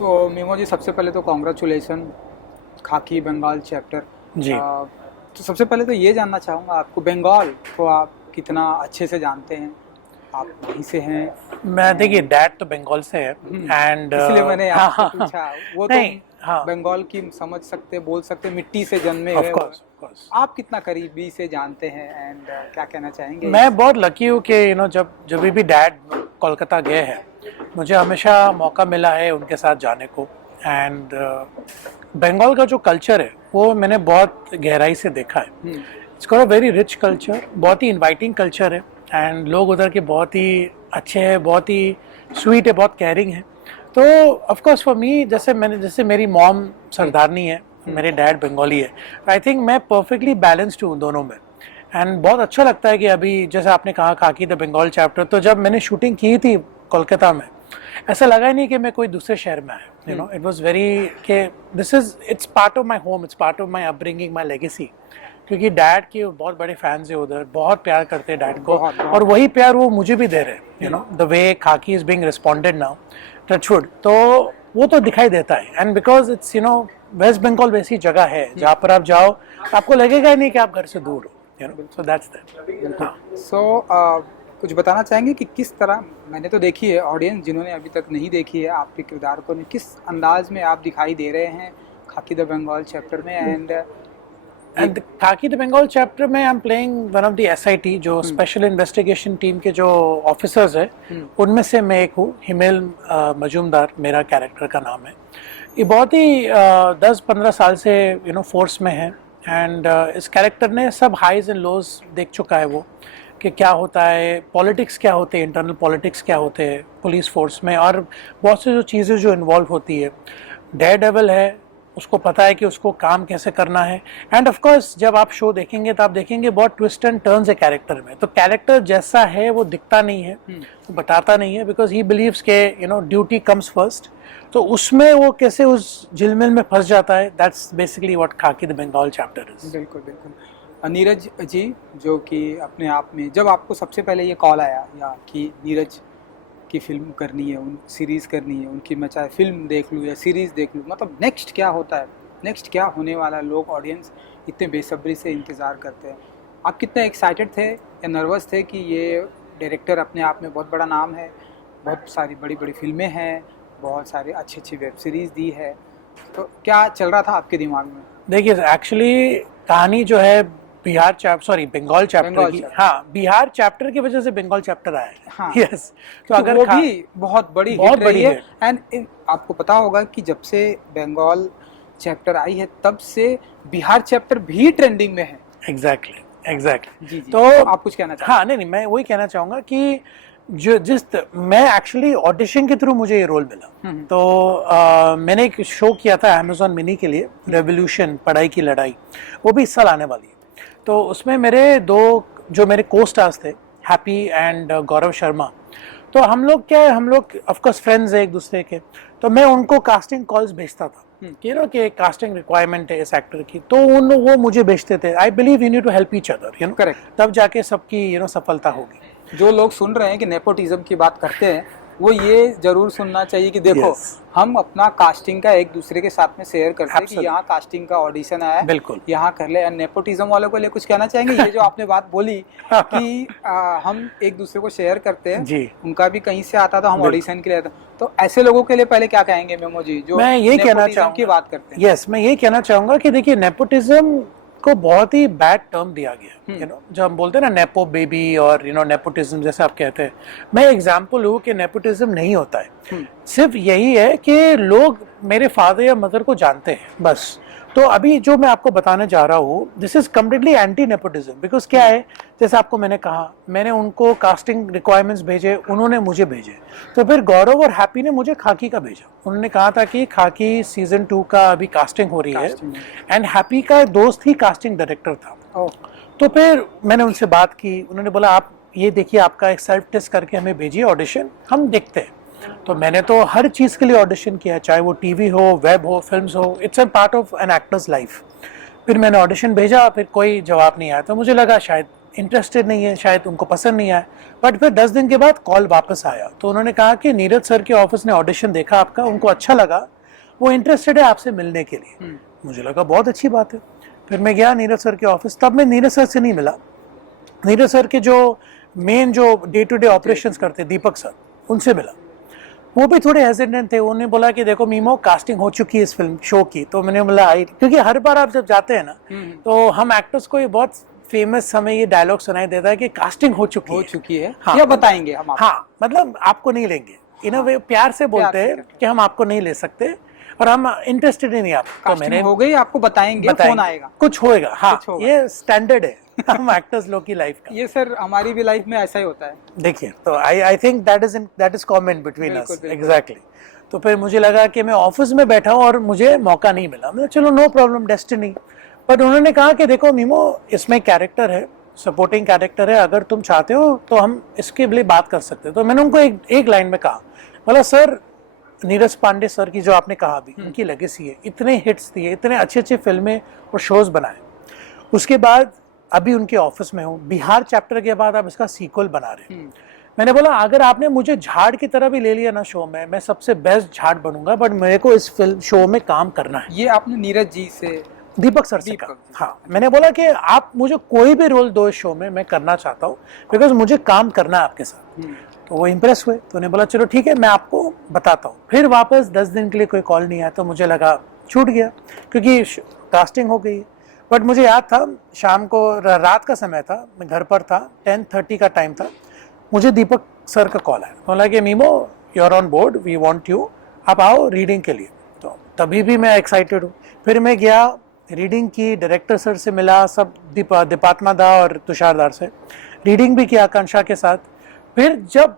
Memo जी, सबसे पहले तो कॉन्ग्रेचुलेसन खाकी बंगाल चैप्टर। जी। तो सबसे पहले तो ये जानना चाहूँगा, आपको बंगाल को आप कितना अच्छे से जानते हैं? आप वहीं से हैं? मैं देखिए एंड डैड तो बंगाल से है एंड इसलिए मैंने हाँ आपसे हाँ हाँ पूछा। वो तो नहीं हाँ बंगाल की समझ सकते, बोल सकते, मिट्टी से जन्मे ऑफ हुए वो। Course of course. आप कितना करीबी से जानते हैं एंड क्या कहना चाहेंगे मैं इस? बहुत लकी हूँ कि जब जब भी डैड कोलकाता गए हैं मुझे हमेशा मौका मिला है उनके साथ जाने को। एंड बंगाल का जो कल्चर है वो मैंने बहुत गहराई से देखा है। It's got a very rich culture, बहुत ही इनवाइटिंग कल्चर है एंड लोग उधर के बहुत ही अच्छे हैं, बहुत ही स्वीट है, बहुत केयरिंग है। तो ऑफ कोर्स फॉर मी, जैसे मेरी मॉम सरदारनी है, मेरे डैड बंगाली है, आई थिंक मैं परफेक्टली बैलेंस्ड हूँ दोनों में। एंड बहुत अच्छा लगता है कि अभी जैसे आपने कहा खाकी द बंगाल चैप्टर, तो जब मैंने शूटिंग की थी कोलकाता में ऐसा लगा ही नहीं कि मैं कोई दूसरे शहर में आया। इट वाज वेरी कि this is it's part of my home, it's part of my upbringing, my legacy. क्योंकि डैड के बहुत बड़े फैंस है उधर, बहुत प्यार करते हैं डैड को, बहुत और वही प्यार वो मुझे भी दे रहे हैं। The way khaki is being responded now, touchwood, तो वो तो दिखाई देता है। And because it's West Bengal वैसी जगह है जहाँ पर आप जाओ आपको लगेगा ही नहीं कि आप घर से दूर हो। So that's that. कुछ बताना चाहेंगे कि किस तरह, मैंने तो देखी है, ऑडियंस जिन्होंने अभी तक नहीं देखी है आपके किरदार को, किस अंदाज में आप दिखाई दे रहे हैं खाकी द बंगाल चैप्टर में? एंड खाकी द बंगाल चैप्टर में I am playing one of the SIT, जो स्पेशल इन्वेस्टिगेशन टीम के जो ऑफिसर्स है उनमें से मैं एक हूँ। हिमेल मजूमदार मेरा कैरेक्टर का नाम है। ये बहुत ही 10-15 साल से फोर्स में है एंड इस कैरेक्टर ने सब हाइज एंड लोज देख चुका है वो, कि क्या होता है, पॉलिटिक्स क्या होते हैं, इंटरनल पॉलिटिक्स क्या होते हैं पुलिस फोर्स में, और बहुत सी जो चीज़ें जो इन्वॉल्व होती है। डेयर डेविल है, उसको पता है कि उसको काम कैसे करना है। एंड ऑफ कोर्स जब आप शो देखेंगे तो आप देखेंगे बहुत ट्विस्ट एंड टर्न्स है कैरेक्टर में। तो कैरेक्टर जैसा है वो दिखता नहीं है, वो बताता नहीं है, बिकॉज ही बिलीव्स के ड्यूटी कम्स फर्स्ट। तो उसमें वो कैसे उस झिलमिल में फंस जाता है, दैट्स बेसिकली व्हाट खाकी द बंगाल चैप्टर इज। बिल्कुल बिल्कुल। नीरज जी, जो कि अपने आप में, जब आपको सबसे पहले ये कॉल आया या कि नीरज की फिल्म करनी है, उन सीरीज़ करनी है उनकी, मैं चाहे फिल्म देख लूँ या सीरीज़ देख लूँ, मतलब नेक्स्ट क्या होता है, नेक्स्ट क्या होने वाला है, लोग ऑडियंस इतने बेसब्री से इंतज़ार करते हैं, आप कितने एक्साइटेड थे या नर्वस थे कि ये डायरेक्टर अपने आप में बहुत बड़ा नाम है, बहुत सारी बड़ी बड़ी फिल्में हैं, बहुत सारी अच्छी अच्छी वेब सीरीज़ दी है, तो क्या चल रहा था आपके दिमाग में? देखिए एक्चुअली कहानी जो है बंगाल चैप्टर की, हाँ, बिहार चैप्टर की वजह से बंगाल चैप्टर आया है। हाँ। यस। तो अगर वो भी बहुत बड़ी हिट रही है। एंड आपको पता होगा कि जब से बंगाल चैप्टर आई है तब से बिहार चैप्टर भी ट्रेंडिंग में है। एग्जैक्टली जी जी। तो आप कुछ कहना चाहते हैं? हाँ, नहीं, मैं वही कहना चाहूँगा कि मैं एक्चुअली ऑडिशन के थ्रू मुझे ये रोल मिला। तो मैंने एक शो किया था अमेजॉन मिनी के लिए, रेवोल्यूशन, पढ़ाई की लड़ाई, वो भी इस साल आने वाली है। तो उसमें मेरे जो मेरे को स्टार्स थे, हैप्पी एंड गौरव शर्मा, तो हम लोग ऑफकोर्स फ्रेंड्स है एक दूसरे के। तो मैं उनको कास्टिंग कॉल्स भेजता था कि कास्टिंग रिक्वायरमेंट है इस एक्टर की, तो वो मुझे भेजते थे। I believe you need to help each other, correct. तब जाके सबकी सफलता होगी। जो लोग सुन रहे हैं कि नेपोटिज्म की बात करते हैं, वो ये जरूर सुनना चाहिए कि देखो हम अपना कास्टिंग का एक दूसरे के साथ में शेयर करते हैं कि यहाँ कास्टिंग का ऑडिशन आया है, बिल्कुल यहाँ कर ले। नेपोटिज्म वालों को लिए कुछ कहना चाहेंगे? ये जो आपने बात बोली कि हम एक दूसरे को शेयर करते हैं जी, उनका भी कहीं से आता था, हम ऑडिशन के लिए आते, तो ऐसे लोगों के लिए पहले क्या कहेंगे मेमो जी, जो मैं ये कहना नेपोटिज्म की बात करते हैं? यस, मैं ये कहना चाहूंगा कि देखिए नेपोटिज्म को बहुत ही बैड टर्म दिया गया। जब हम बोलते हैं ना नेपो बेबी और नेपोटिज्म जैसे आप कहते हैं, मैं एग्जांपल हूँ कि नेपोटिज्म नहीं होता है। सिर्फ यही है कि लोग मेरे फादर या मदर को जानते हैं बस। तो अभी जो मैं आपको बताने जा रहा हूँ, this is completely anti nepotism. Because क्या है, जैसे आपको मैंने कहा, मैंने उनको कास्टिंग रिक्वायरमेंट्स भेजे, उन्होंने मुझे भेजे। तो फिर गौरव और हैप्पी ने मुझे खाकी का भेजा। उन्होंने कहा था कि खाकी सीजन 2 का अभी कास्टिंग हो रही है, एंड हैप्पी का दोस्त ही कास्टिंग डायरेक्टर था। तो फिर मैंने उनसे बात की, उन्होंने बोला आप ये देखिए, आपका एक सेल्फ टेस्ट करके हमें भेजिए ऑडिशन, हम देखते हैं। तो मैंने तो हर चीज़ के लिए ऑडिशन किया, चाहे वो टीवी हो, वेब हो, फिल्म्स हो, it's a part of an actor's life. फिर मैंने ऑडिशन भेजा, फिर कोई जवाब नहीं आया, तो मुझे लगा शायद इंटरेस्टेड नहीं है, शायद उनको पसंद नहीं आया। बट फिर 10 दिन के बाद कॉल वापस आया, तो उन्होंने कहा कि नीरज सर के ऑफिस ने ऑडिशन देखा आपका, उनको अच्छा लगा, वो इंटरेस्टेड है आपसे मिलने के लिए। मुझे लगा बहुत अच्छी बात है। फिर मैं गया नीरज सर के ऑफिस। तब मैं नीरज सर से नहीं मिला, नीरज सर के जो मेन जो डे टू डे ऑपरेशंस करते दीपक सर, उनसे मिला। वो भी थोड़े हेजिटेंट थे। उन्होंने बोला कि देखो मीमो, कास्टिंग हो चुकी है इस फिल्म शो की। तो मैंने बोला आई, क्योंकि हर बार आप जब जाते हैं ना तो हम एक्टर्स को ये बहुत फेमस हमें ये डायलॉग सुनाई देता है कि कास्टिंग हो चुकी है। हाँ, या बताएंगे हम आपको। हाँ, मतलब आपको नहीं लेंगे, इन अ वे प्यार से बोलते हैं कि हम आपको नहीं ले सकते और हम इंटरेस्टेड ही नहीं आप। तो मैंने हो गई, आपको बताएंगे, फोन आएगा, कुछ होएगा। हाँ, कुछ होगा। ये स्टैंडर्ड है हम एक्टर्स लोग की लाइफ का। ये सर हमारी भी लाइफ में ऐसा ही होता है। देखिए, तो I think that is common between us. Exactly. तो फिर मुझे लगा कि मैं ऑफिस में बैठा हूँ और मुझे मौका नहीं मिला। मैं चलो नो प्रॉब्लम, डेस्टिनी। बट उन्होंने कहा कि देखो मीमो, इसमें कैरेक्टर है, सपोर्टिंग कैरेक्टर है, अगर तुम चाहते हो तो हम इसके लिए बात कर सकते हैं। तो मैंने उनको एक लाइन में कहा, बोला सर नीरज पांडे सर की जो आपने कहा अभी, उनकी लेगेसी है, इतने हिट्स दिए, इतने अच्छे अच्छे फिल्में और शोज बनाए, उसके बाद अभी उनके ऑफिस में हूँ, बिहार चैप्टर के बाद आप इसका सीक्वल बना रहे हैं। मैंने बोला अगर आपने मुझे झाड़ की तरह भी ले लिया ना शो में, मैं सबसे बेस्ट झाड़ बनूंगा, बट मेरे को इस फिल्म शो में काम करना है। ये आपने नीरज जी से, दीपक सर से कहा। हाँ, मैंने बोला कि आप मुझे कोई भी रोल दो इस शो में, मैं करना चाहता हूँ, बिकॉज मुझे काम करना है आपके साथ। तो वो इम्प्रेस हुए, तो उन्हें बोला चलो ठीक है, मैं आपको बताता हूँ। फिर वापस 10 दिन के लिए कोई कॉल नहीं आया, तो मुझे लगा छूट गया, क्योंकि कास्टिंग हो गई। बट मुझे याद था, शाम को रात का समय था, मैं घर पर था, 10:30 का टाइम था, मुझे दीपक सर का कॉल आया। बोला कि Mimoh, you are on board, we want you, आप आओ रीडिंग के लिए। तो तभी भी मैं एक्साइटेड हूँ। फिर मैं गया, रीडिंग की, डायरेक्टर सर से मिला, सब दीपात्मा दा और तुषार दार से रीडिंग भी किया आकांक्षा के साथ। फिर जब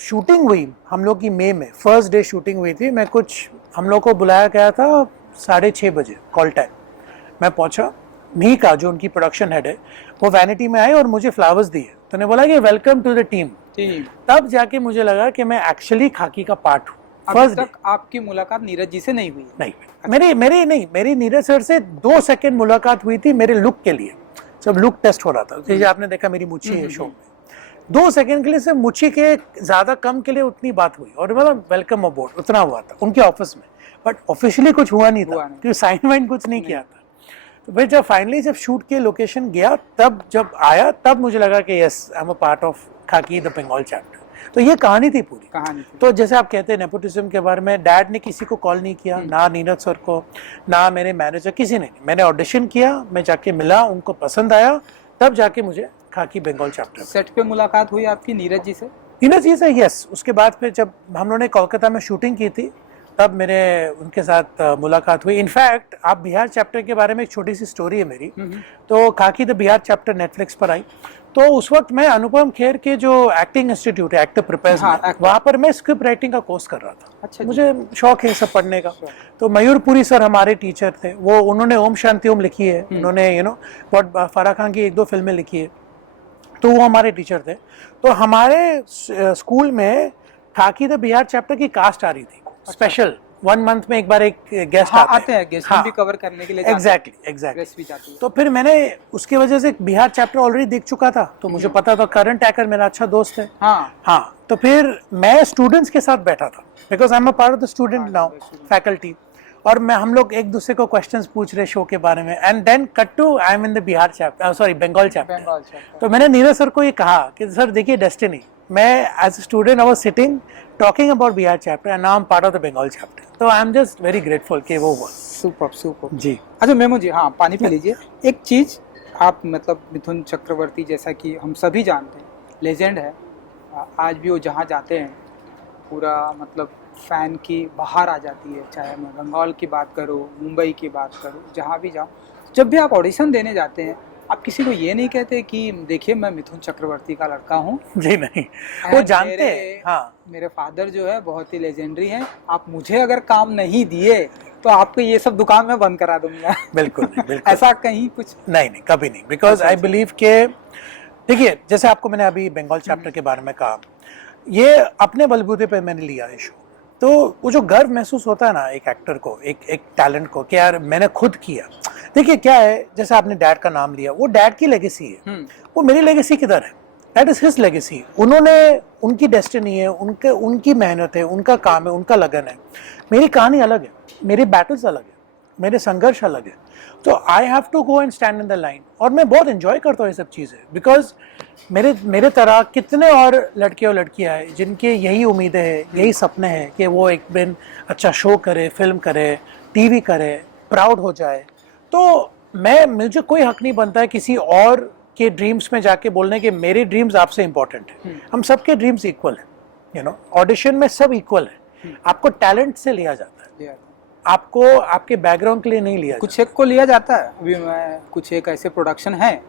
शूटिंग हुई हम लोग की मई में, फर्स्ट डे शूटिंग हुई थी, मैं कुछ, हम लोग को बुलाया गया था 6:30 बजे कॉल टाइम। मैं पहुंचा, मीका जो उनकी प्रोडक्शन हेड है, वो वैनिटी में आए और मुझे फ्लावर्स दिए। तो उन्होंने बोला कि वेलकम टू द टीम। तब जाके मुझे लगा कि मैं एक्चुअली खाकी का पार्ट हूँ। फर्स्ट तक आपकी मुलाकात नीरज जी से नहीं हुई? नहीं, मेरी नीरज सर से 2 सेकंड मुलाकात हुई थी मेरे लुक के लिए, जब लुक टेस्ट हो रहा था। जैसे आपने देखा मेरी मुच्छी है शो में, 2 सेकंड के लिए सिर्फ मुच्छी के ज्यादा कम के लिए उतनी बात हुई, और मतलब वेलकम अबोर्ड उतना हुआ था उनके ऑफिस में। बट ऑफिशियली कुछ हुआ नहीं था, क्योंकि साइन वाइन कुछ नहीं किया था। तो फिर जब फाइनली जब शूट के लोकेशन गया, तब जब आया, तब मुझे लगा कि yes, I am a part of खाकी द बंगाल चैप्टर। तो ये कहानी थी पूरी कहानी थी। तो जैसे आप कहते हैं नेपोटिज्म के बारे में, डैड ने किसी को कॉल नहीं किया, ना नीरज सर को, ना मेरे मैनेजर, किसी ने नहीं। मैंने ऑडिशन किया, मैं जाके मिला, उनको पसंद आया, तब जाके मुझे खाकी बंगाल चैप्टर। सेट पे मुलाकात हुई आपकी नीरज जी से? नीरज जी से यस। उसके बाद फिर जब हम लोगों ने कोलकाता में शूटिंग की थी, तब मेरे उनके साथ मुलाकात हुई। इनफैक्ट आप बिहार चैप्टर के बारे में एक छोटी सी स्टोरी है मेरी। तो खाकी द बिहार चैप्टर नेटफ्लिक्स पर आई, तो उस वक्त मैं अनुपम खेर के जो एक्टिंग इंस्टीट्यूट है, एक्टर प्रिपेयर्स, वहाँ पर मैं स्क्रिप्ट राइटिंग का कोर्स कर रहा था। अच्छा, मुझे शौक है सब पढ़ने का। तो मयूरपुरी सर हमारे टीचर थे, वो उन्होंने ओम शांति ओम लिखी है, उन्होंने बहुत फराह खान की 1-2 फिल्में लिखी है, तो वो हमारे टीचर थे। तो हमारे स्कूल में खाकी द बिहार चैप्टर की कास्ट आ रही थी स्पेशल। 1 मंथ में एक बार एक गेस्ट आते हैं, गेस्ट भी कवर करने के लिए एग्जैक्टली। तो फिर मैंने उसकी वजह से बिहार चैप्टर ऑलरेडी देख चुका था, तो मुझे पता था करण टैकर मेरा अच्छा दोस्त है। हाँ, तो फिर मैं स्टूडेंट्स के साथ बैठा था, because I am a part of the student now faculty, और मैं हम लोग एक दूसरे को क्वेश्चंस पूछ रहे शो के बारे में। And then cut to I am in the Bihar chapter, sorry Bengal chapter. तो मैंने नीरज सर को ये कहा कि सर देखिए डेस्टिनी, मैं as a student I was sitting talking about Bihar chapter and now I am part of the Bengal chapter. तो I am just very grateful कि वो हुआ। सुपर जी। अच्छा मेमो जी, हाँ पानी पी लीजिए। एक चीज, आप मतलब मिथुन चक्रवर्ती जैसा कि हम सभी जानते हैं, लेजेंड है। आज भी वो जहाँ जाते हैं पूरा मतलब फैन की बाहर आ जाती है, चाहे मैं बंगाल की बात करूँ, मुंबई की बात करूँ, जहाँ भी जाऊँ। जब भी आप ऑडिशन देने जाते हैं, आप किसी को ये नहीं कहते कि देखिए मैं मिथुन चक्रवर्ती का लड़का हूँ? जी नहीं, वो जानते हैं। हाँ, मेरे फादर जो है बहुत ही लेजेंडरी हैं, आप मुझे अगर काम नहीं दिए तो आपको ये सब दुकान में बंद करा दूंगा। बिल्कुल ऐसा कहीं कुछ नहीं, कभी नहीं। बिकॉज आई बिलीव के, देखिए जैसे आपको मैंने अभी बंगाल चैप्टर के बारे में कहा, ये अपने बलबूते पे मैंने लिया है शो। तो वो जो गर्व महसूस होता है ना एक एक्टर को, एक टैलेंट को, कि यार मैंने खुद किया। देखिए क्या है, जैसे आपने डैड का नाम लिया, वो डैड की लेगेसी है, वो मेरी लेगेसी किधर है? That is his legacy. उन्होंने, उनकी डेस्टिनी है, उनकी मेहनत है, उनका काम है, उनका लगन है। मेरी कहानी अलग है, मेरी बैटल्स अलग है, मेरे संघर्ष अलग है। तो I have to go and stand in the line. और मैं बहुत एंजॉय करता हूँ ये सब चीज़ें, बिकॉज मेरे तरह कितने और लड़के और लड़कियां हैं जिनके यही उम्मीदें हैं, यही सपने हैं कि वो एक दिन अच्छा शो करे, फिल्म करे, टीवी करे, प्राउड हो जाए। तो मुझे कोई हक नहीं बनता है किसी और के ड्रीम्स में जाके बोलने के मेरे ड्रीम्स आपसे इंपॉर्टेंट है। हम सबके ड्रीम्स इक्वल है, यू नो, ऑडिशन में सब इक्वल है। आपको टैलेंट से लिया जाता है, आपको आपके बैकग्राउंड के लिए नहीं लिया कुछ एक को लिया जाता है। अभी मैं कुछ एक ऐसे प्रोडक्शन है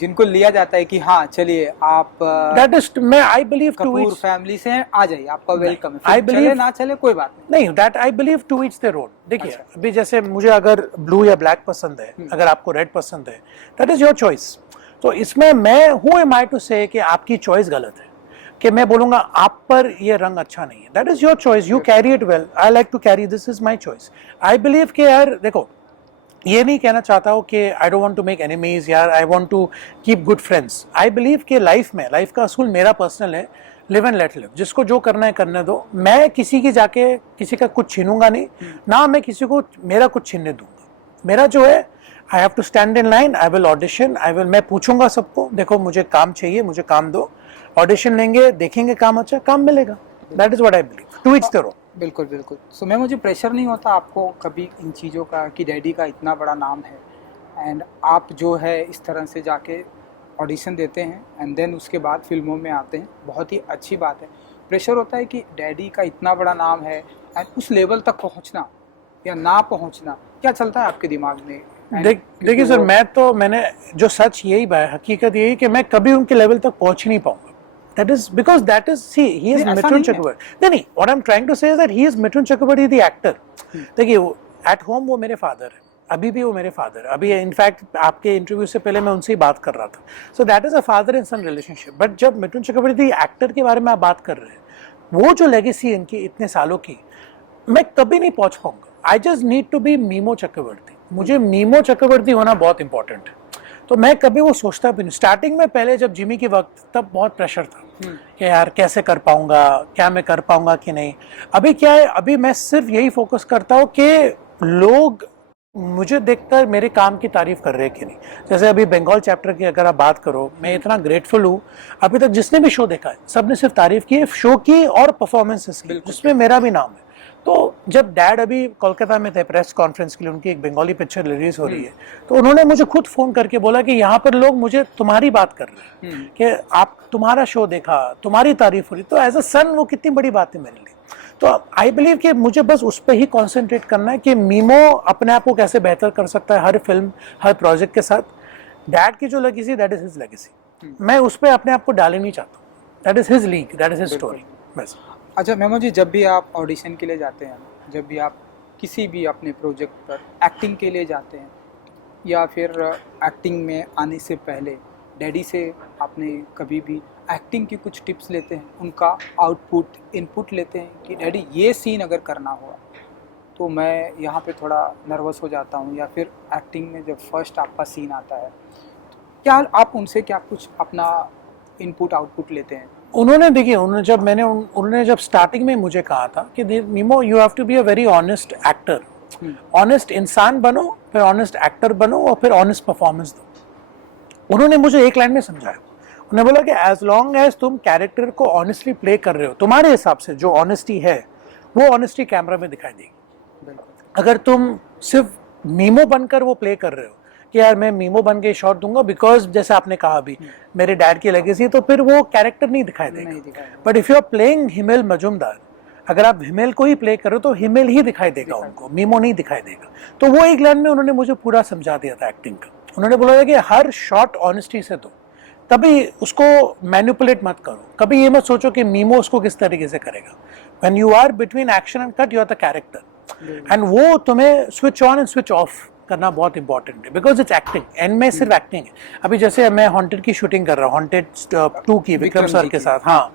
जिनको लिया जाता है कि हाँ चलिए आप दैट इज, मैं आई बिलीव कपूर फैमिली से हैं, आ जाइए, आपका वेलकम है। आई चले ना चले कोई बात नहीं, that I believe to each their own. देखिए अभी जैसे मुझे अगर ब्लू या ब्लैक पसंद है, अगर आपको रेड पसंद है, दैट इज योर चॉइस। तो इसमें मैं हु एम आई टू से कि आपकी चॉइस गलत है, कि मैं बोलूंगा आप पर ये रंग अच्छा नहीं है। That is your choice, you carry it well, I like to carry, this is my choice. I believe कि यार देखो, ये नहीं कहना चाहता हूँ कि I don't want to make enemies, यार I want to keep good friends. I believe कि लाइफ में, लाइफ का असूल मेरा पर्सनल है, लिव एंड लेट लिव। जिसको जो करना है करने दो। मैं किसी की जाके किसी का कुछ छीनूंगा नहीं, ना मैं किसी को मेरा कुछ छीनने दूंगा। मेरा जो है, I have to stand in line, I will audition, मैं पूछूंगा सबको, देखो मुझे काम चाहिए, मुझे काम दो, ऑडिशन लेंगे, देखेंगे काम अच्छा, काम मिलेगा। That is what I believe, to each their own. बिल्कुल बिल्कुल। सो मैं, मुझे प्रेशर नहीं होता आपको कभी इन चीज़ों का कि डैडी का इतना बड़ा नाम है एंड आप जो है इस तरह से जाके ऑडिशन देते हैं एंड देन उसके बाद फिल्मों में आते हैं, बहुत ही अच्छी बात है। प्रेशर होता है कि डैडी का इतना बड़ा नाम है एंड उस लेवल तक पहुंचना या ना पहुंचना, क्या चलता है आपके दिमाग में? देखिए सर, मैंने जो सच यही हकीकत यही कि मैं कभी उनके लेवल तक पहुंच नहीं पाऊंगा। That is because that is, see, he is Mithun Chakrabarti. नहीं, what I'm trying to say is that he is Mithun Chakrabarti the actor. देखिए, at home वो मेरे फादर है, अभी भी वो मेरे फादर, अभी इनफैक्ट आपके इंटरव्यू से पहले मैं उनसे ही बात कर रहा था। So that is a father and son relationship. But जब मिथुन चक्रवर्ती एक्टर के बारे में आप बात कर रहे हैं, वो जो लेगेसी है इनकी इतने सालों की, मैं कभी नहीं पहुंच पाऊंगा। I just need to be Mimo Chakraborty. मुझे मीमो चक्रवर्ती होना बहुत इंपॉर्टेंट है। तो मैं कभी वो सोचता भी नहीं। स्टार्टिंग में पहले जब जिमी की वक्त, तब बहुत प्रेशर था कि यार कैसे कर पाऊंगा, क्या मैं कर पाऊंगा कि नहीं। अभी क्या है, अभी मैं सिर्फ यही फोकस करता हूँ कि लोग मुझे देखकर मेरे काम की तारीफ कर रहे हैं कि नहीं। जैसे अभी बंगाल चैप्टर की अगर आप बात करो, मैं इतना ग्रेटफुल हूँ, अभी तक जिसने भी शो देखा है सबने सिर्फ तारीफ की है शो की और परफॉर्मेंसेस की, जिसमें मेरा भी नाम है। तो जब डैड अभी कोलकाता में थे प्रेस कॉन्फ्रेंस के लिए, उनकी एक बंगाली पिक्चर रिलीज हो रही है, तो उन्होंने मुझे खुद फोन करके बोला कि यहाँ पर लोग मुझे तुम्हारी बात कर रहे हैं, कि आप तुम्हारा शो देखा, तुम्हारी तारीफ हो रही। तो एज अ सन वो कितनी बड़ी बात है मेरे लिए। तो आई बिलीव कि मुझे बस उस पर ही कॉन्सेंट्रेट करना है कि मीमो अपने आप को कैसे बेहतर कर सकता है हर फिल्म, हर प्रोजेक्ट के साथ। डैड की जो legacy, that is his legacy, मैं उस पर अपने आप को डालना नहीं चाहता हूँ। That is his league, that is his story, बस। अच्छा मेमो जी, जब भी आप ऑडिशन के लिए जाते हैं, जब भी आप किसी भी अपने प्रोजेक्ट पर एक्टिंग के लिए जाते हैं, या फिर एक्टिंग में आने से पहले डैडी से आपने कभी भी एक्टिंग की कुछ टिप्स लेते हैं, उनका आउटपुट, इनपुट लेते हैं कि डैडी ये सीन अगर करना हुआ तो मैं यहाँ पे थोड़ा नर्वस हो जाता हूँ, या फिर एक्टिंग में जब फर्स्ट आपका सीन आता है, क्या आप उनसे क्या कुछ अपना इनपुट आउटपुट लेते हैं? उन्होंने, देखिए, उन्होंने जब स्टार्टिंग में मुझे कहा था कि Mimoh you have to be a very honest actor, honest इंसान बनो, फिर ऑनेस्ट एक्टर बनो और फिर ऑनेस्ट परफॉर्मेंस दो। उन्होंने मुझे एक लाइन में समझाया, उन्होंने बोला कि एज लॉन्ग एज तुम कैरेक्टर को ऑनेस्टली प्ले कर रहे हो, तुम्हारे हिसाब से जो ऑनेस्टी है वो ऑनेस्टी कैमरा में दिखाई देगी। अगर तुम सिर्फ मीमो बनकर वो प्ले कर रहे हो कि यार मैं मीमो बन के शॉट दूंगा बिकॉज जैसे आपने कहा अभी मेरे डैड की लेगेसी, तो फिर वो कैरेक्टर नहीं दिखाई देगा। But if you are playing Himel Majumdar, अगर आप हिमेल को ही प्ले करो तो हिमेल ही दिखाई देगा उनको, मीमो नहीं दिखाई देगा। तो वो एक लाइन में उन्होंने मुझे पूरा समझा दिया था एक्टिंग का। उन्होंने बोला था कि हर शॉट ऑनेस्टी से दो, कभी उसको मैनिपुलेट मत करो, कभी ये मत सोचो कि मीमो उसको किस तरीके से करेगा। When you are between action and cut, you are the character, and वो तुम्हें switch on and switch off करना बहुत इंपॉर्टेंट है, बिकॉज इट्स एक्टिंग, एंड में सिर्फ एक्टिंग है। अभी जैसे मैं हॉन्टेड की शूटिंग कर रहा हूँ, हॉन्टेड 2 की विक्रम सर के साथ, हाँ,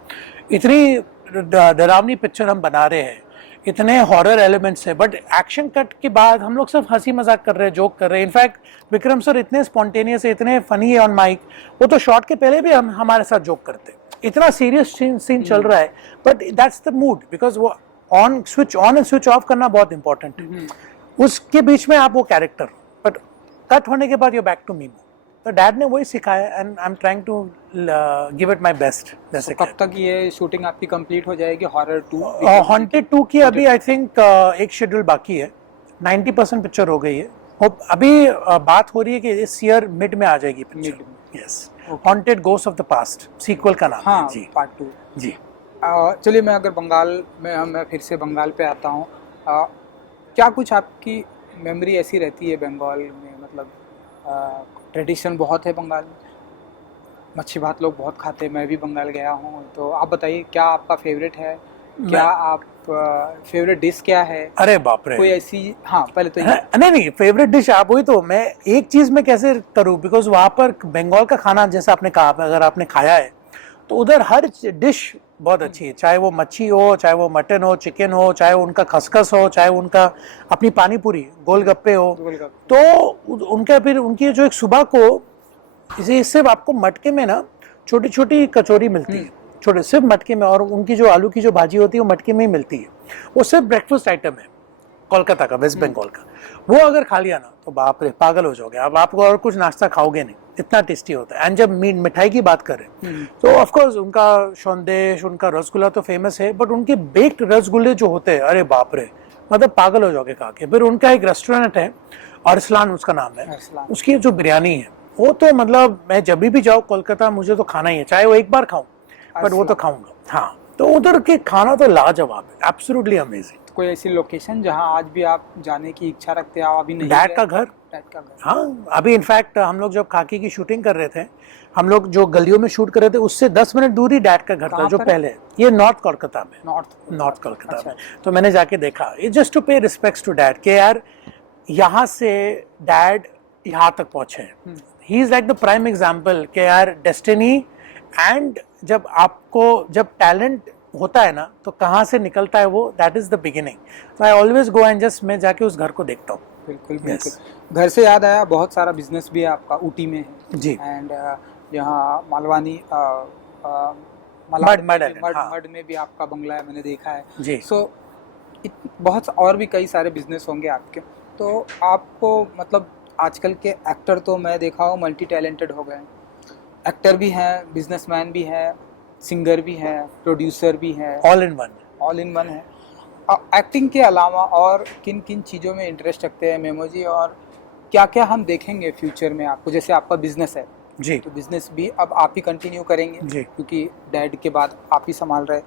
इतनी डरावनी पिक्चर हम बना रहे हैं, इतने हॉरर एलिमेंट्स है, बट एक्शन कट के बाद हम लोग सिर्फ हंसी मजाक कर रहे हैं, जोक कर रहे हैं। इनफैक्ट विक्रम सर इतने स्पॉन्टेनियस है, इतने फनी है ऑन माइक, वो तो शॉट के पहले भी हम हमारे साथ जोक करते हैं। इतना सीरियस सीन चल रहा है, but that's the mood, because वो switch on and switch off करना बहुत इंपॉर्टेंट है। उसके बीच में आप वो कैरेक्टर, बट कट होने के बाद यू बैक टू मीमो। तो डैड ने वही सिखाया and I am trying to give it my best. जैसे कब तक ये शूटिंग आपकी कंप्लीट हो जाएगी हॉरर 2? हॉन्टेड 2 की अभी आई थिंक एक शेड्यूल बाकी है, 90% पिक्चर हो गई है। अभी बात हो रही है कि इस ईयर मिड में आ जाएगी picture. Yes, haunted ghost of the past sequel का नाम है जी, पार्ट 2 जी। चलिए, मैं अगर बंगाल में मैं फिर से बंगाल पे आता हूँ, क्या कुछ आपकी मेमोरी ऐसी रहती है बंगाल में? मतलब ट्रेडिशन बहुत है बंगाल में, मच्छी भात लोग बहुत खाते हैं, मैं भी बंगाल गया हूँ, तो आप बताइए क्या आपका फेवरेट है, क्या आप फेवरेट डिश क्या है? अरे बाप रे, कोई ऐसी? हाँ, पहले तो नहीं फेवरेट डिश आप वही तो, मैं एक चीज में कैसे करूँ, बिकॉज वहाँ पर बंगाल का खाना जैसा आपने कहा, अगर आपने खाया है तो उधर हर डिश बहुत अच्छी है, चाहे वो मच्छी हो, चाहे वो मटन हो, चिकन हो, चाहे उनका खसखस हो, चाहे उनका अपनी पानी पूरी गोलगप्पे हो, तो उनका फिर उनकी जो एक सुबह को इसे सिर्फ आपको मटके में ना छोटी छोटी कचौरी मिलती है, छोटे सिर्फ मटके में, और उनकी जो आलू की जो भाजी होती है वो मटके में ही मिलती है। वो सिर्फ ब्रेकफास्ट आइटम है कोलकाता का, वेस्ट बंगाल का। वो अगर खा लिया ना तो बाप रे पागल हो जाओगे, अब आपको और कुछ नाश्ता खाओगे नहीं, इतना टेस्टी होता है। एंड जब मिठाई की बात करें तो ऑफ कोर्स उनका संदेश, उनका रसगुल्ला तो फेमस है, बट उनके बेक्ड रसगुल्ले जो होते हैं, अरे बाप रे, मतलब पागल हो जाओगे खा के। फिर उनका एक रेस्टोरेंट है, अरसलान उसका नाम है, उसकी जो बिरयानी है वो तो मतलब मैं जब भी जाऊँ कोलकाता मुझे तो खाना ही है, चाहे वो एक बार खाऊं बट वो तो खाऊंगा। हाँ, तो उधर के खाना तो लाजवाब है, एब्सोल्युटली अमेजिंग। कोई ऐसी लोकेशन जहां आज भी आप जाने की इच्छा रखते हैं, आप अभी नहीं? डैड का घर। हाँ, अभी इनफैक्ट हम लोग जब खाकी की शूटिंग कर रहे थे, हम लोग जो गलियों में शूट कर रहे थे उससे 10 मिनट दूर ही डैड का घर था, जो पहले ये नॉर्थ कोलकाता में, नॉर्थ कोलकाता में। तो मैंने जाके देखा, इट जस्ट टू पे रिस्पेक्ट्स टू डैड के यार यहाँ से डैड यहाँ तक पहुंचे हैं। He is like the prime example के यार डेस्टिनी, एंड जब टैलेंट होता है ना तो कहाँ से निकलता है वो, दैट इज द बिगिनिंग। तो I always go and just मैं जाके उस घर को देखता हूँ। बिल्कुल बिल्कुल। घर से याद आया, बहुत सारा बिजनेस भी है आपका ऊटी में है जी, एंड यहाँ मालवानी मड में भी आपका बंगला है, मैंने देखा है जी। सो बहुत और भी कई सारे बिजनेस होंगे आपके। तो आपको मतलब आजकल के एक्टर तो मैं देखा हूँ मल्टी टैलेंटेड हो गए, एक्टर भी हैं, बिजनेसमैन भी है, सिंगर भी है, प्रोड्यूसर भी है, ऑल इन वन है। एक्टिंग के अलावा और किन किन चीज़ों में इंटरेस्ट रखते हैं मेमो जी, और क्या क्या हम देखेंगे फ्यूचर में आपको? जैसे आपका बिजनेस है जी, तो बिजनेस भी अब आप ही कंटिन्यू करेंगे जी, क्योंकि डैड के बाद आप ही संभाल रहे,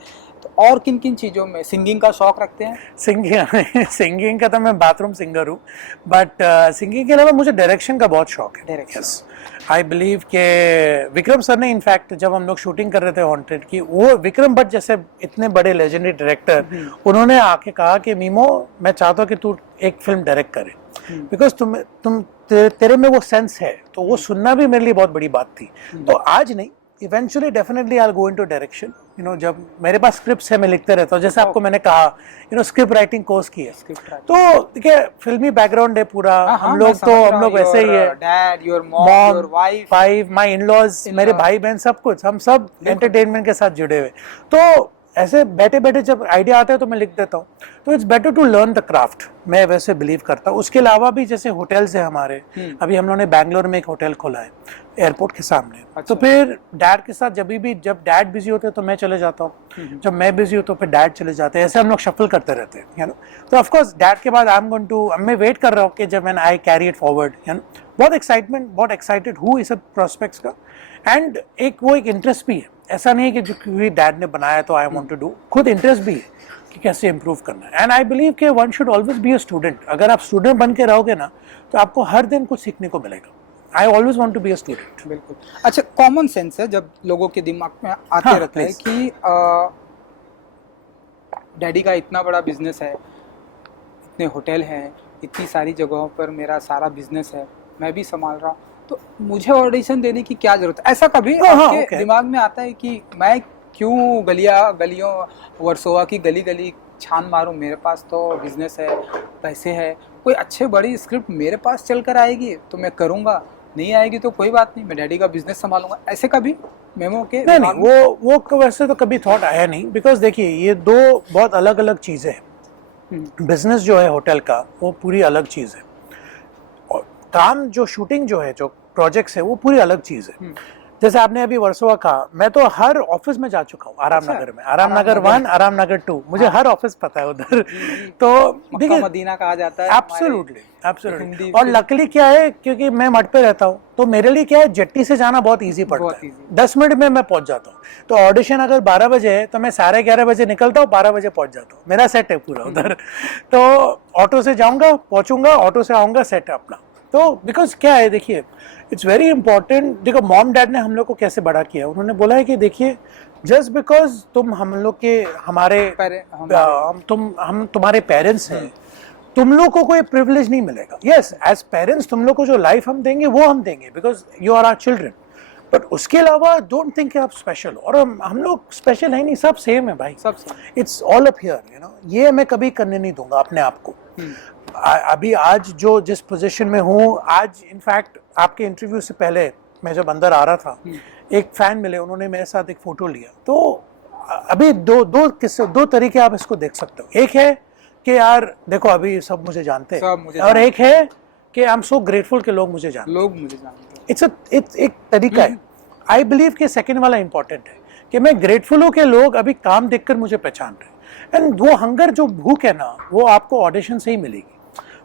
तो और किन किन चीज़ों में? सिंगिंग का शौक रखते हैं? सिंगिंग का तो मैं बाथरूम सिंगर हूँ, बट सिंगिंग के अलावा मुझे डायरेक्शन का बहुत शौक है। डायरेक्शन आई बिलीव के विक्रम सर ने इनफैक्ट जब हम लोग शूटिंग कर रहे थे हॉन्टेड की, वो विक्रम भट्ट जैसे इतने बड़े लेजेंडरी डायरेक्टर, उन्होंने आके कहा कि मीमो मैं चाहता हूँ कि तू एक फिल्म डायरेक्ट करे, बिकॉज तेरे में वो सेंस है। तो वो सुनना भी मेरे लिए बहुत बड़ी बात थी। तो आज नहीं, eventually definitely I will go into direction. You know, जब मेरे पास स्क्रिप्ट्स है मैं लिखते रहता हूँ, जैसे आपको मैंने कहा you know script writing course की है, तो देखिए फिल्मी बैकग्राउंड है पूरा, हम लोग वैसे ही है, dad, your mom, your wife, my in-laws, मेरे भाई बहन, सब कुछ, हम सब एंटरटेनमेंट के साथ जुड़े हुए। तो ऐसे बैठे बैठे जब आइडिया आता है तो मैं लिख देता हूँ। तो it's better to learn the craft, मैं वैसे बिलीव करता हूँ। उसके अलावा भी जैसे होटल्स है हमारे, अभी हम लोगों ने बैंगलोर में एक होटल खोला है एयरपोर्ट के सामने। अच्छा। तो फिर डैड के साथ जब डैड बिजी होते हैं तो मैं चले जाता हूँ, जब मैं बिजी हूँ तो फिर डैड चले जाते हैं, ऐसे हम लोग शफल करते रहते हैं, यू नो। तो ऑफकोर्स डैड के बाद मैं वेट कर रहा हूँ कि जब I carry it forward, you know. बहुत एक्साइटेड हूँ इस प्रोस्पेक्ट्स का, एंड एक इंटरेस्ट भी है। ऐसा नहीं है कि जो क्योंकि डैड ने बनाया तो आई वांट टू डू, खुद इंटरेस्ट भी है कि कैसे इम्प्रूव करना है। एंड आई बिलीव कि one should always be a student. अगर आप स्टूडेंट बन के रहोगे ना तो आपको हर दिन कुछ सीखने को मिलेगा। I always want to be a student. बिल्कुल। अच्छा, कॉमन सेंस है जब लोगों के दिमाग में आते रहता है कि डैडी का इतना बड़ा बिजनेस है, इतने होटल हैं, इतनी सारी जगहों पर मेरा सारा बिजनेस है, मैं भी संभाल रहा हूँ, तो मुझे ऑडिशन देने की क्या जरूरत है? ऐसा कभी आपके दिमाग में आता है कि मैं क्यों गलियों वर्सोवा की गली गली छान मारूं, मेरे पास तो बिजनेस है, पैसे है, कोई अच्छे बड़ी स्क्रिप्ट मेरे पास चल कर आएगी तो मैं करूंगा, नहीं आएगी तो कोई बात नहीं, मैं डैडी का बिजनेस संभालूंगा, ऐसे कभी मेमो के नहीं नहीं, वो वैसे तो कभी थॉट आया नहीं, बिकॉज देखिए ये दो बहुत अलग अलग चीज़ें हैं। बिजनेस जो है होटल का वो पूरी अलग चीज़ है, और काम जो शूटिंग जो है, जो प्रोजेक्ट्स है, वो पूरी अलग चीज़ है। जैसे आपने अभी वर्सोवा कहा, मैं तो हर ऑफिस में जा चुका हूँ, आराम नगर में, आराम नगर 1, आराम नगर 2, मुझे हर ऑफिस पता है उधर। तो मक्का मदीना कहा जाता है। Absolutely absolutely. और लकीली क्या है, क्योंकि मैं मठ पे रहता हूँ, तो मेरे लिए क्या है, जेट्टी से जाना बहुत इजी पड़ता है, 10 मिनट में मैं पहुंच जाता हूँ। तो ऑडिशन अगर 12 बजे है तो मैं 11:30 बजे निकलता हूँ, 12 बजे पहुंच जाता हूँ, मेरा सेट है पूरा उधर। तो ऑटो से जाऊंगा, पहुंचूंगा, ऑटो से आऊंगा, सेट है अपना। तो बिकॉज क्या है, देखिए इट्स वेरी इंपॉर्टेंट। देखो मॉम डैड ने हम लोग को कैसे बड़ा किया, उन्होंने बोला है कि देखिए जस्ट बिकॉज तुम हम लोग के हम तुम्हारे पेरेंट्स हैं, तुम लोग को कोई प्रिविलेज नहीं मिलेगा। यस, एज पेरेंट्स तुम लोग को जो लाइफ हम देंगे वो हम देंगे, because you are our children, but उसके अलावा डोंट थिंक आप स्पेशल। और हम लोग स्पेशल है नहीं, सब सेम है भाई, सब same, it's all up here, you know. ये मैं कभी करने नहीं दूंगा अपने आप को। अभी आज जो जिस पोजीशन में हूँ, आज इनफैक्ट आपके इंटरव्यू से पहले मैं जब अंदर आ रहा था, एक फैन मिले, उन्होंने मेरे साथ एक फोटो लिया। तो अभी दो तरीके आप इसको देख सकते हो। एक है कि यार देखो अभी सब मुझे जानते हैं, और एक है कि आई एम सो ग्रेटफुल कि लोग मुझे जानते हैं। इट्स एक तरीका है। आई बिलीव कि सेकंड वाला इंपॉर्टेंट है कि मैं ग्रेटफुल हूँ कि लोग अभी काम देखकर मुझे पहचान रहे हैं। एंड वो हंगर, जो भूख है ना, वो आपको ऑडिशन से ही मिलेगी,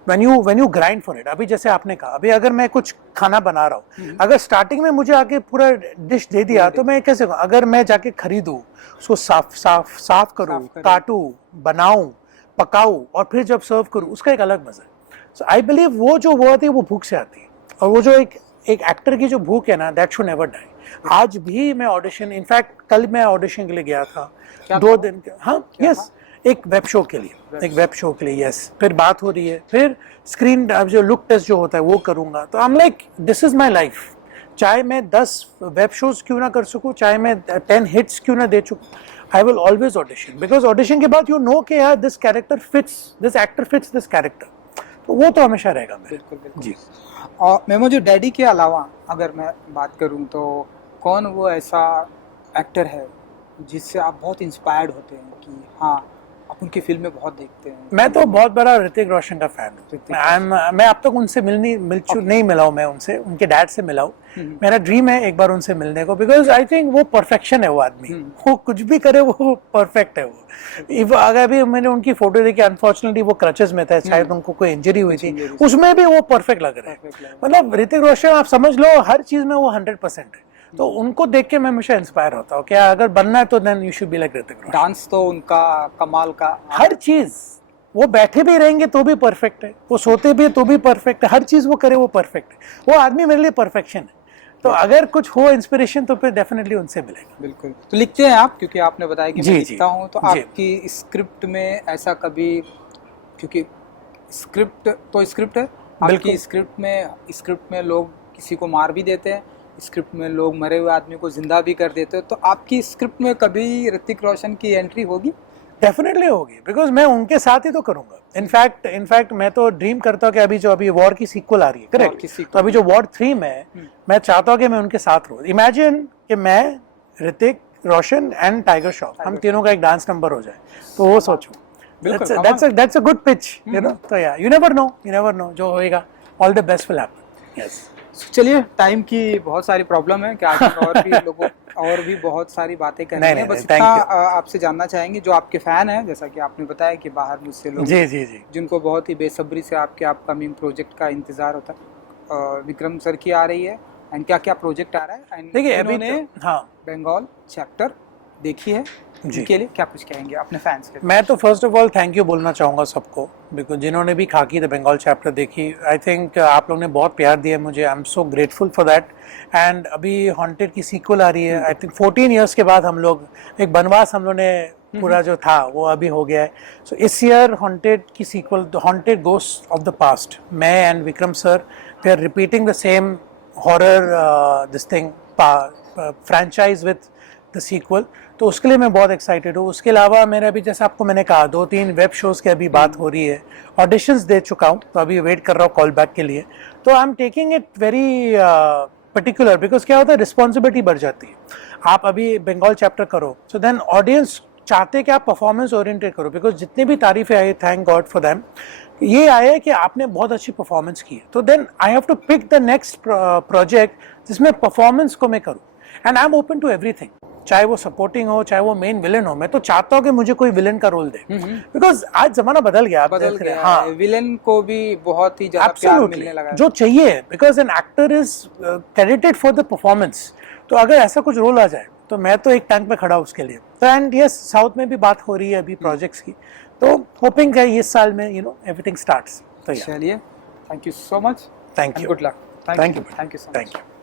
when you grind for it। अभी जैसे आपने कहा, अभी अगर मैं कुछ खाना बना रहा हूँ, अगर स्टार्टिंग में मुझे आके पूरा डिश दे दिया तो मैं कैसे, अगर मैं जाके खरीदूँ, उसको साफ करूँ, काटूँ, बनाऊँ, पकाऊँ, और फिर जब सर्व करूँ, उसका एक अलग मजा है। सो आई बिलीव वो जो वो आती है वो भूख से आती है, और वो जो एक एक्टर की जो भूख है ना, दैट शुड नेवर डाई। आज भी मैं ऑडिशन, इनफैक्ट कल मैं ऑडिशन के लिए गया था 2 दिन के, हाँ यस, एक वेब शो के लिए, यस। फिर बात हो रही है, फिर स्क्रीन जो लुक टेस्ट जो होता है वो करूंगा। तो I am like, this is my life. चाहे मैं 10 वेब शोज क्यों ना कर सकूं, चाहे मैं 10 हिट्स क्यों ना दे चुकूं, I will always audition, because audition के बाद यू नो कि यार this actor fits this character. तो वो तो हमेशा रहेगा मेरे। बिल्कुल जी। और मेमो जो डैडी के अलावा अगर मैं बात करूं, तो कौन वो ऐसा एक्टर है जिससे आप बहुत इंस्पायर्ड होते हैं कि हाँ आप उनकी फिल्में बहुत देखते हैं? मैं तो बहुत बड़ा ऋतिक रोशन का फैन हूँ। मैं अब तक उनसे नहीं मिला हूँ, मैं उनके डैड से मिला हूँ। मेरा ड्रीम है एक बार उनसे मिलने को, बिकॉज आई थिंक वो परफेक्शन है, वो आदमी, वो कुछ भी करे वो परफेक्ट है। वो अगर अभी मैंने उनकी फोटो देखी, अनफॉर्चुनेटली वो क्रचेस में था, शायद उनको कोई इंजरी हुई थी, उसमें भी वो परफेक्ट लग रहा है। मतलब ऋतिक रोशन आप समझ लो हर चीज में वो 100% है। तो उनको देख के मैं हमेशा इंस्पायर होता हूँ, क्या अगर बनना है तो then you should be like Hrithik Roshan. Dance तो उनका कमाल का, हर चीज, वो बैठे भी रहेंगे तो भी परफेक्ट है, वो सोते भी तो भी परफेक्ट है, हर चीज वो करे वो परफेक्ट है। वो आदमी मेरे लिए परफेक्शन है। तो अगर कुछ हो इंस्पिरेशन तो फिर डेफिनेटली उनसे मिलेगा। बिल्कुल। तो लिखते हैं आप, क्योंकि आपने बताया कि मैं लिखता हूँ, तो आपकी स्क्रिप्ट में ऐसा कभी, क्योंकि स्क्रिप्ट तो स्क्रिप्ट है, आपकी स्क्रिप्ट में लोग किसी को मार भी देते हैं, स्क्रिप्ट में लोग मरे हुए आदमी को जिंदा भी कर देते हैं, तो आपकी स्क्रिप्ट में कभी ऋतिक रोशन की एंट्री होगी? डेफिनेटली होगी, बिकॉज मैं उनके साथ ही तो करूंगा। इनफैक्ट मैं तो ड्रीम करता हूँ कि अभी जो वॉर की सीक्वल आ रही है, करेक्ट, तो अभी जो वॉर 3 में मैं चाहता हूँ कि मैं उनके साथ रहूँ। इमेजिन कि मैं, ऋतिक रोशन एंड टाइगर श्रॉफ, हम तीनों का एक डांस नंबर हो जाए, तो वो सोचो, that's a good pitch, you know. तो या यू नेवर नो जो होएगा, all the best will happen. Yes. चलिए, टाइम की बहुत सारी प्रॉब्लम है कि आगे और भी बहुत सारी बातें करनी है। बस इतना आपसे जानना चाहेंगे, जो आपके फैन हैं, जैसा कि आपने बताया कि बाहर मुझसे लोग, जी, जिनको बहुत ही बेसब्री से आपके अपकमिंग प्रोजेक्ट का इंतजार होता है, विक्रम सर की आ रही है, एंड क्या क्या प्रोजेक्ट आ रहा है, एंड देखिए अभी बंगाल चैप्टर देखी है, के लिए क्या कुछ कहेंगे अपने फैंस के? मैं तो first of all thank you बोलना चाहूँगा सबको, बिकॉज जिन्होंने भी खाकी द बंगाल चैप्टर देखी, आई थिंक आप लोगों ने बहुत प्यार दिया मुझे, I am so grateful for that. And अभी हॉन्टेड की सीक्वल आ रही है, आई थिंक 14 ईयर्स के बाद हम लोग एक बनवास हम लोग ने पूरा जो था वो अभी हो गया है। सो इस ईयर हॉन्टेड की sequel, the Haunted ghost of the past, मैं and Vikram sir, we are repeating the same horror this thing franchise with the sequel, तो उसके लिए मैं बहुत एक्साइटेड हूँ। उसके अलावा मेरा अभी जैसे आपको मैंने कहा 2-3 वेब शोज़ की अभी बात हो रही है, ऑडिशंस दे चुका हूँ, तो अभी वेट कर रहा हूँ कॉल बैक के लिए। तो I am taking it very particular, because क्या होता है रिस्पॉन्सिबिलिटी बढ़ जाती है। आप अभी बंगाल चैप्टर करो, सो देन ऑडियंस चाहते कि आप परफॉर्मेंस ओरिएंटेड करो, बिकॉज जितनी भी तारीफें आई, थैंक गॉड फॉर दैम, ये आया है कि आपने बहुत अच्छी परफॉर्मेंस की है, तो then I have to pick the next project जिसमें परफॉर्मेंस को मैं करूँ, and I am open to everything, चाहे वो सपोर्टिंग हो, चाहे वो मेन विलन हो। मैं तो चाहता हूँ कि मुझे कोई विलन का रोल दे, बिकॉज आज जमाना बदल गया, आप बदल देख रहे हैं। गया हाँ, है, विलन को भी बहुत ही ज्यादा प्यार एब्सोल्युटली मिलने लगा है। जो चाहिए, because an actor is credited for the performance. तो अगर ऐसा कुछ रोल आ जाए तो मैं तो एक टैंक पे खड़ा हूँ उसके लिए। तो एंड यस, साउथ में भी बात हो रही है अभी प्रोजेक्ट्स की, तो होपिंग है इस साल में एवरीथिंग स्टार्ट्स। तो चलिए, thank you so much, thank you, good luck, thank you, thank you so much. Thank you.